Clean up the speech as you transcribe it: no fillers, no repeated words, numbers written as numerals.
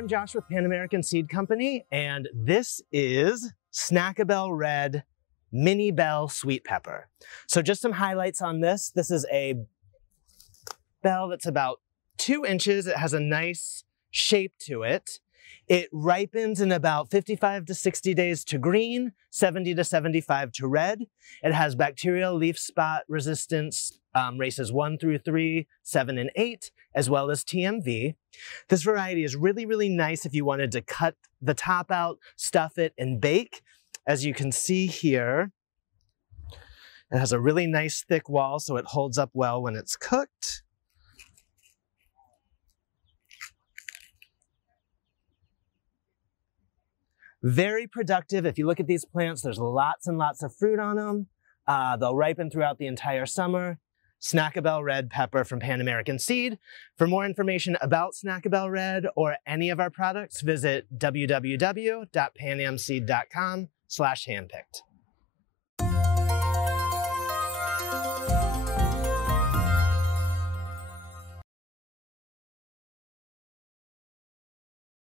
I'm Josh with Pan American Seed Company, and this is Snackabelle Red Mini Bell Sweet Pepper. So just some highlights on this. This is a bell that's about 2 inches. It has a nice shape to it. It ripens in about 55 to 60 days to green, 70 to 75 to red. It has bacterial leaf spot resistance races 1 through 3, 7, and 8, as well as TMV. This variety is really, really nice if you wanted to cut the top out, stuff it, and bake. As you can see here, it has a really nice thick wall, so it holds up well when it's cooked. Very productive. If you look at these plants, there's lots and lots of fruit on them. They'll ripen throughout the entire summer. Snackabelle Red Pepper from Pan American Seed. For more information about Snackabelle Red or any of our products, visit www.panamseed.com/handpicked.